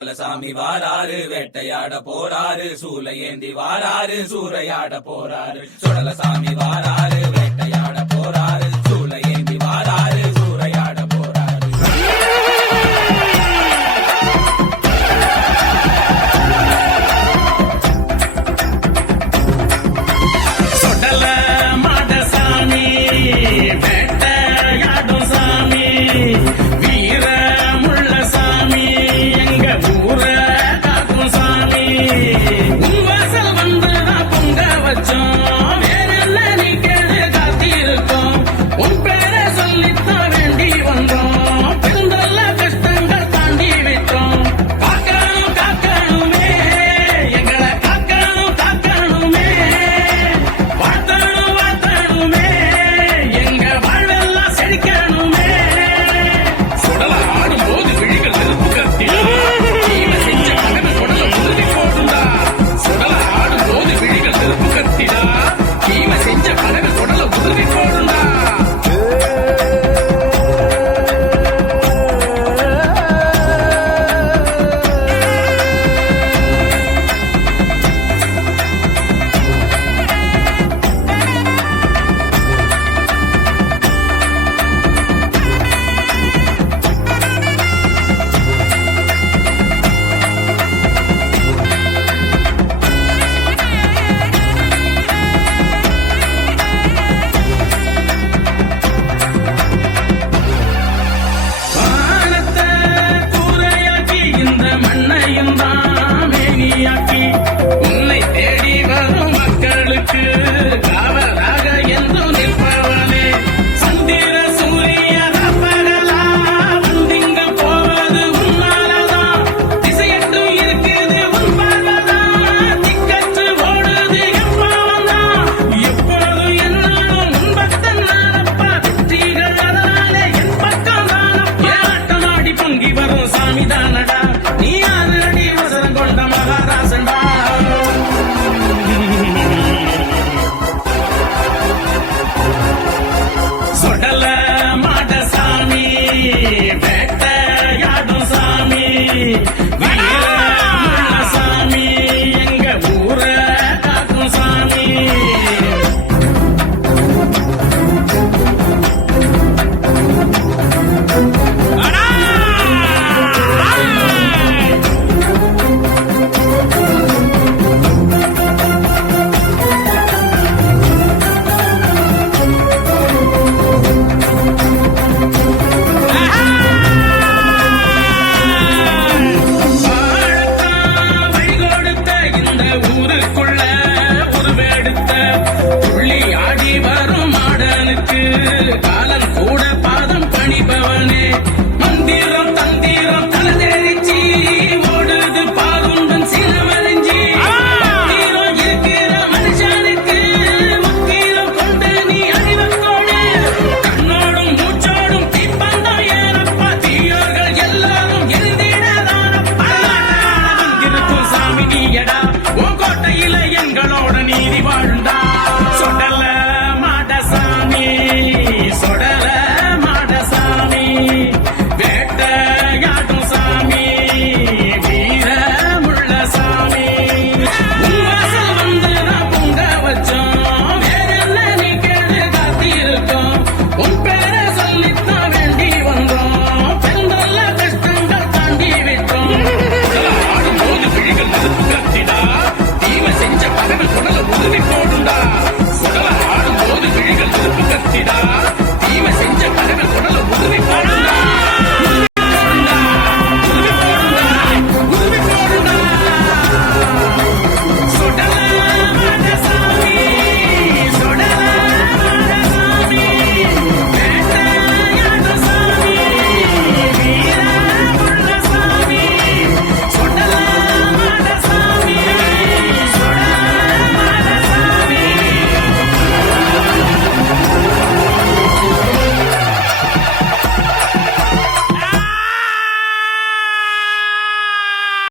சாமி வாராரு வேட்டையாட போறாரு சூலை ஏந்தி வாராரு சூறையாட போறாரு சுடல சாமி வாராரு வேட்டையாட போறாரு சூலை ஏந்தி வாராரு சூறையாட போறாரு சுடல மாட சாமி வேட்டையாடும் சாமி வீர முள்ள சாமி எங்க ஊர காக்கும் சாமி உன் வாசல் வந்து நான் பொங்க வச்சோம் வேற என்ன நீ கேடு காத்திருக்கோம் உன் பேரை சொல்லித்தான் வேண்டி வந்தோம் பெருந்தல்ல கஷ்டங்கள் தாண்டி விட்டோம் காக்கணும் காக்கணுமே எங்களை காக்கணும் காக்கணுமே வாழ்த்தணும் வாழ்த்தணுமே எங்க வாழ்வெல்லாம் செழிக்கணுமே சுடல ஆடும்போது விழிகள் நெருப்பு கத்தியா கீழே செஞ்ச கனவு சுடல உறுதி போடுண்டா சுடல ஆடும்போது விழிகள் நெருப்பு கத்திடா கீழே செஞ்ச கனவு சுடல உறுதி போடுண்டா வானத்தை கூரையாக்கி இந்த மண்ணையும் தான் மேனியாக்கி உன்னை தேடி வரும் மக்களுக்கு காவலாக என்றும் நிற்பவனே சந்திர சூரிய பகலா வந்திங்க போவது உன்னாலதான் திசையட்டும் இருக்குது உன் பார்வதான் திக்கற்று ஓடுது எப்பாவந்தான் எப்போதும் என்னாலும் உன் பக்தன் நானப்பா வெற்றிகள் அதனாலே என் பக்கம் தானப்பா ஆட்டமாடி பொங்கி வரும் சாமி தானடா நீ ஆறடி வசனம் கொண்ட மகாராசன்டா சுடல மாட சாமி வேட்டையாடும் சாமி